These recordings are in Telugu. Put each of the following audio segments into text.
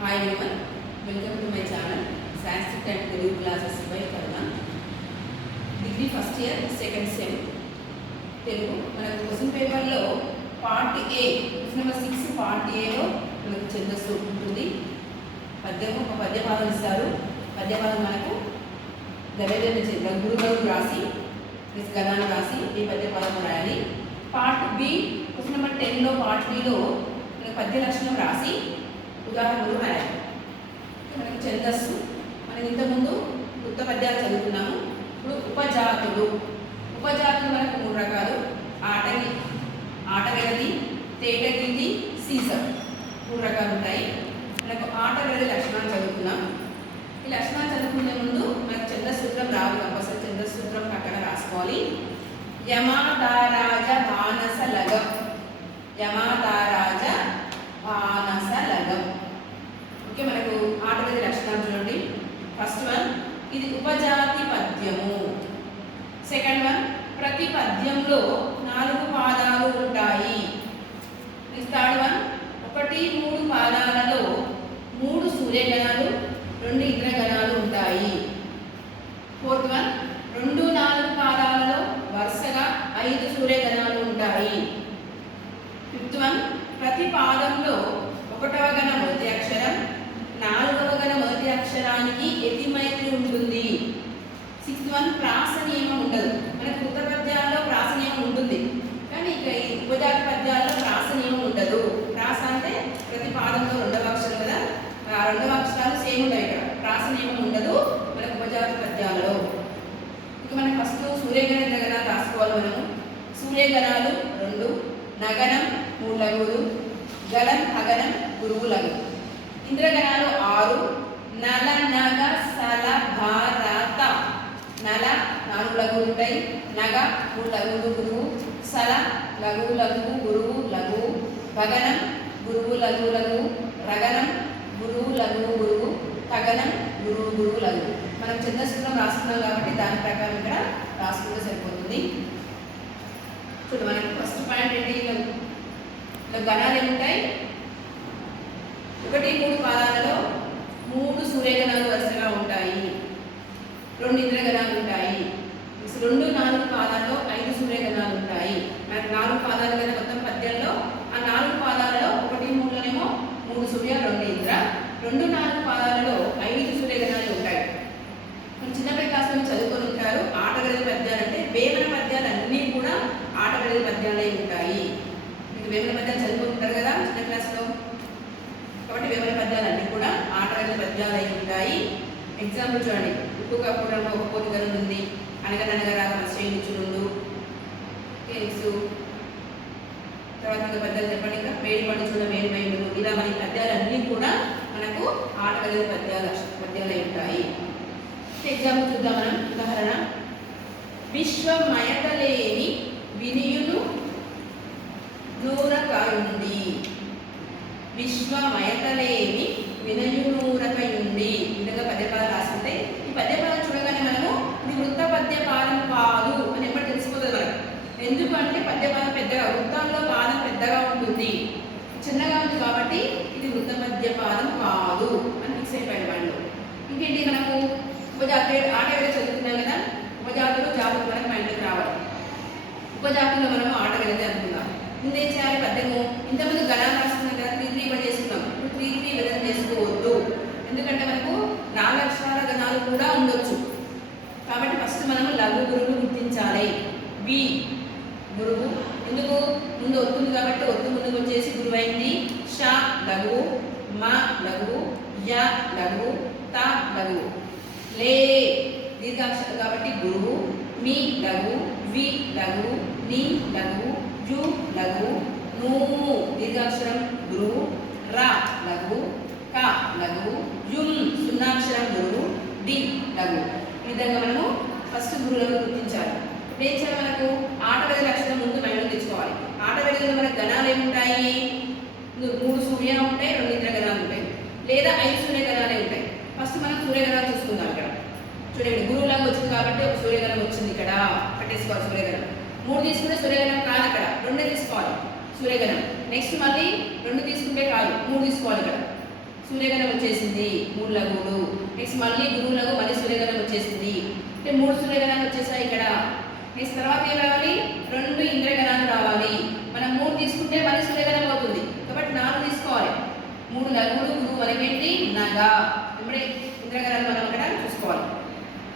Hi everyone, welcome to my channel Sanskrit and Telugu classes by Karuna. Degree first year, second sem. Telugu మనకు క్వశ్చన్ పేపర్లో part A question number 6 part ఏలో మనకు ఛందస్సు ఉంటుంది. పద్యము ఒక పద్యపాదం ఇస్తారు. పద్యపాదం మనకు గురువులు రాసి గణాన్ని రాసి ఈ పద్యపాదం రాయాలి. పార్ట్ బి క్వశ్చన్ నెంబర్ 10లో పార్ట్ బిలో మనకు పద్య లక్షణం రాసి ఉదాహరణలు రాయాలి. మనకి ఛందస్సు మనం ఇంతకుముందు వృత్త పద్యాలు చదువుకున్నాము. ఇప్పుడు ఉపజాతులు మనకు 3 రకాలు: ఆటగలది, తేటగిది, సీసం. 3 రకాలు ఉంటాయి. మనకు ఆటగలది లక్షణాలు చదువుకున్నాం. ఈ లక్షణాలు చదువుకునే ముందు మనకు ఛందస్సూత్రం రాదు, కంపల్సరీ ఛందస్సూత్రం పక్కన రాసుకోవాలి. యమాదారాజ భానస లగం, యమాదారాజ భానస లగం. ఓకే, మనకు ఆటగలది లక్షణాలు చూడండి. ఫస్ట్ వన్, ఇది ఉపజాతి పద్యము. సెకండ్ వన్, ప్రతి పద్యంలో 4 పాదాలు ఉంటాయి. థర్డ్ వన్, 1-3 పాదాలలో 3 సూర్యగణాలు, 2 ఇంద్రగణాలు ఉంటాయి. ఫోర్త్ వన్, 2-4 పాదాలలో వరుసగా 5 సూర్యగణాలు ఉంటాయి. ఫిఫ్త్ వన్, ప్రతి పాదంలో 1వ గణ మొదటి అక్షరం, 4వ గణ మొదటి అక్షరానికి ఎతిమైత్రి ఉంటుంది. సిక్స్త్ వన్, ప్రాస నియమం ఉండదు. మనకు వృత్త పద్యాల్లో ప్రాస నియమం ఉంటుంది, కానీ ఇక ఈ ఉపజాతి పద్యాల్లో ప్రాస నియమం ఉండదు. ప్రాస అంటే ప్రతి పాదంలో 2వ అక్షరం కదా, ఆ 2వ అక్షరాలు సేమ్ ఉంటాయి. ఇక్కడ ప్రాస నియమం ఉండదు మనకు ఉపజాతి పద్యాల్లో. ఇక మనం ఫస్ట్ సూర్యగణ ఇంద్రగణాలు రాసుకోవాలి. మనము సూర్యగణాలు 2, నగనం 3 లఘువులు, గలం హగనం గురువు లఘువు. ఇంద్రగణాలు 6, నల నగ సల భారత. నల 4 లఘువులు ఉంటాయి, నగ 3 లఘువులు గురువు, సల లఘువు లఘువు గురువు లఘువు, భగనం గురువు లఘువు లఘువు, రగనం గురువు లఘువు గురువు, తగనం గురువు గురువు లఘువు. మనం ఛందస్సూత్రం రాసుకున్నాం కాబట్టి దాని ప్రకారం ఇక్కడ రాసుకుంటే సరిపోతుంది. చూడు, మనకి ఫస్ట్ పాయింట్ ఏంటి, ఇలా గణాలు ఏముంటాయి? 1-3 పాదాలలో 3 సూర్యగణాలు వరుసగా ఉంటాయి, 2 ఇంద్రగణాలు ఉంటాయి. 2-4 పాదాల్లో 5 సూర్యగణాలు ఉంటాయి. మనకు 4 పాదాలు కదా మొత్తం పద్యంలో. ఆ 4 పాదాలలో 1-3లోనేమో 3 సూర్య, 2 ఇంద్ర. 2-4 పాదాలలో 5 సూర్యగణాలు ఉంటాయి. మనం చిన్నప్పటి క్లాస్లో చదువుకొని ఉంటారు. ఆటగలది పద్యాలు అంటే వేమన పద్యాలు అన్నీ కూడా ఆటగలది పద్యాలే ఉంటాయి. మీకు వేమన పద్యాలు చదువుకుంటారు కదా చిన్న క్లాస్లో, కాబట్టి వేమన పద్యాలు అన్నీ కూడా ఆటగలది పద్యాలే ఉంటాయి. ఎగ్జాంపుల్ చూడండి, ఉప్పు కప్పుడంలో ఒక కోటి గనులు ఉంది, అనగననగరాగ మత్స్యంగుచునుండు. తర్వాత ఇంకా పద్యాలు చెప్పండి. ఇంకా వేడి పండుచున్న వేడి మైండు. ఇలా మన పద్యాలు అన్నీ కూడా మనకు ఆటగలది పద్యాలే ఉంటాయి. ఎగ్జాంపుల్ చూద్దాం మనం. ఉదాహరణ, విశ్వమయతలేని వినియును నూరకయుండి. విశ్వమయతలేని వినయునూరకయుండి. ఈ విధంగా పద్యపాదాలు రాసుకుంటే ఈ పద్యపాదం చూడగానే మనము ఇది వృత్త పద్యపాదం కాదు అని ఎప్పుడు తెలిసిపోతుంది మనకు. ఎందుకంటే పద్యపాదం పెద్దగా, వృత్తాల్లో పాదం పెద్దగా ఉంటుంది, చిన్నగా ఉంది కాబట్టి ఇది వృత్త పద్యపాదం కాదు అని ఫిక్స్ అయిపోయిన వాళ్ళు. ఇంకేంటి, మనకు ఉపజాతి ఆటగలది చదువుతున్నాం కదా, ఉపజాతులు జాతులు మనకు మైండ్లోకి రావాలి. ఉపజాతుల్లో మనము ఆటగలది అనుకుందాం. ముందేం చేయాలి? పద్యము ఇంతకుముందు గణాలు రాసుకున్నాం కదా, 3-3 ఇవ్వ చేసుకున్నాం. ఇప్పుడు 3-3 విధంగా చేసుకోవద్దు, ఎందుకంటే మనకు 4 అక్షరాల గణాలు కూడా ఉండొచ్చు. కాబట్టి ఫస్ట్ మనము లఘు గురువులు గుర్తించాలి. వి గురువు, ఎందుకు ముందు ఒత్తుంది కాబట్టి ఒత్తు ముందుకు వచ్చేసి గురువైంది. ష లఘువు, మ లఘువు, య లఘువు, త లఘువు. లే దీర్ఘాక్షరం కాబట్టి గురువు, మీ లఘువు, వి లఘువు, ని లఘువు, యు లఘువు, ను దీర్ఘాక్షరం గురువు, ర లఘువు, క లఘువు, యుం సున్నాక్షరం గురువు, డి లఘువు. ఈ విధంగా మనము ఫస్ట్ గురువులను గుర్తించాలి. ఇప్పుడు ఏం చేయాలి? మనకు ఆటగలది లక్షణం ముందు మైండ్లో తెచ్చుకోవాలి. ఆటగలదిలో మనకు గణాలు ఏముంటాయి? 3 సూర్య ఉంటాయి, 2 ఇంద్రగణాలు ఉంటాయి, లేదా 5 సూర్యగణాలే ఉంటాయి. ఫస్ట్ మనం సూర్యగణాలు చూసుకుందాం. ఇక్కడ చూడండి, గురువులాగా వచ్చింది కాబట్టి ఒక సూర్యగణం వచ్చింది, ఇక్కడ పెట్టేసుకోవాలి సూర్యగణం. 3 తీసుకుంటే సూర్యగణం కాదు, అక్కడ 2 తీసుకోవాలి సూర్యగణం. నెక్స్ట్ మళ్ళీ 2 తీసుకుంటే కాదు, 3 తీసుకోవాలి. ఇక్కడ సూర్యగణం వచ్చేసింది 3 లఘువులు. నెక్స్ట్ మళ్ళీ గురువు లఘు మళ్ళీ సూర్యగణం వచ్చేసింది. అంటే 3 సూర్యగణాలు వచ్చేసాయి ఇక్కడ. నెక్స్ట్ తర్వాత ఏం రావాలి? 2 ఇంద్రగణాలు రావాలి. మనం 3 తీసుకుంటే మళ్ళీ సూర్యగణం అవుతుంది కాబట్టి 4 తీసుకోవాలి. 3 లఘువులు గురువు మనకేంటి నగ. ఇప్పుడే ఇంద్రగణాలు మనం అక్కడ చూసుకోవాలి.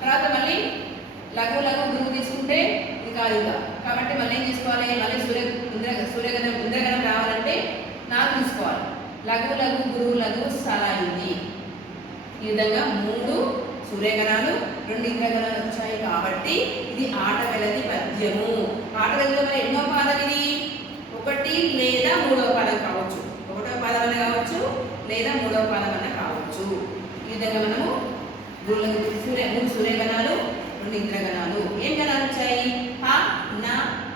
తర్వాత మళ్ళీ లఘు లఘు గురువు తీసుకుంటే ఇది కాదు ఇంకా. కాబట్టి మళ్ళీ ఏం తీసుకోవాలి? మళ్ళీ ఇంద్రగణం రావాలంటే 4 తీసుకోవాలి. లఘు లఘు గురువు లఘు సల అయింది. ఈ విధంగా 3 సూర్యగణాలు 2 ఇంద్రగణాలు వచ్చాయి కాబట్టి ఇది ఆటవెలది పద్యము. ఆటవెలదిలో మరి ఎన్నో పాదం ఇది? 1 లేదా 3వ పాదం కావచ్చు. 1వ పాదం అన్న కావచ్చు లేదా 3వ పాదం అన్న కావచ్చు. ఈ విధంగా మనము 3 సూర్యగణాలు 2 ఇంద్రగణాలు. ఏం గణాలు వచ్చాయి? హ న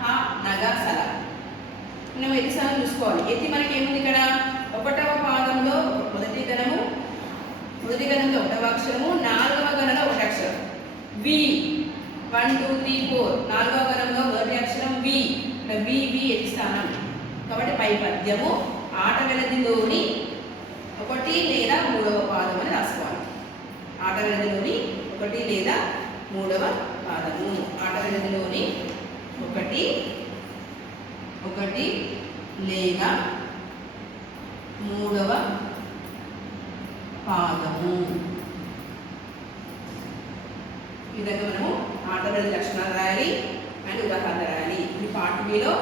హ నగ సల. మనం ఎన్నిసార్లు చూసుకోవాలి? ఎత్తి మనకి ఏముంది ఇక్కడ? 1వ పాదంలో మొదటి గణము, మొదటి గణంలో 1వ అక్షరము, 4వ గణంలో 1 అక్షరం వి. 1 2 3 4 4వ గణంలో మొదటి అక్షరం వి. ఇక్కడ వి వి ఎత్తి స్థానం కాబట్టి పై పద్యము ఆటవెలదిలోని 1 లేదా 3వ పాదం అని రాసుకోవాలి. ఆటవెలదిలోని 1 లేదా 3వ పాదము. ఆటవెలదిలోని 1 లేదా 3వ పాదము. ఈ విధంగా మనము ఆటవెలది లక్షణాలు రాయాలి అండ్ ఉదాహరణ రాయాలి. ఇది పార్ట్ బిలో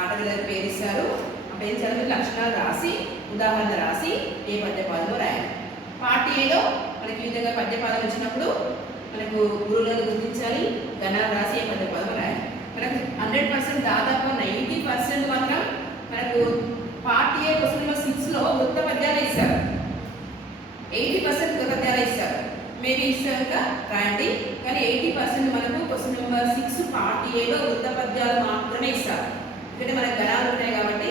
ఆటవెలది పేరు ఇస్తారు. ఆ పేరు చదివి లక్షణాలు రాసి ఉదాహరణ రాసి ఏ పద్యపాదమో రాయాలి. పార్ట్ ఏలో మనకి ఈ విధంగా పద్యపాదం వచ్చినప్పుడు మనకు గురువులను గుర్తించాలి, గణాలు రాసి ఏ పద్యపాదమో రాయాలి. మనకు 100% దాదాపు 90% మాత్రం మనకు పార్ట్ ఏ క్వశ్చన్ నెంబర్ 6లో వృత్త పద్యాలు ఇస్తారు. 80% వృత్త పద్యాలు ఇస్తారు. మేబీ ఇస్తాక రాయండి. కానీ 80% మనకు క్వశ్చన్ నెంబర్ 6 పార్ట్ ఏలో వృత్త పద్యాలు మాత్రమే ఇస్తారు. ఎందుకంటే మనకు గణాలు ఉంటాయి కాబట్టి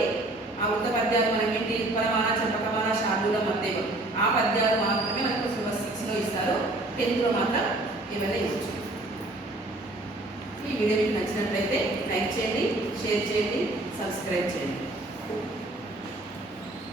ఆ వృత్త పద్యాలు మనకేంటి పరమాన చంపకమాన శార్దూల మధ్యలో ఆ పద్యాలు మాత్రమే మనకు క్వశ్చన్ నెంబర్ 6లో ఇస్తారు. 10th మాత్రం ఏమైనా ఇవ్వచ్చు. ఈ వీడియో మీకు నచ్చినట్లయితే లైక్ చేయండి, షేర్ చేయండి, సబ్స్క్రైబ్ చేయండి.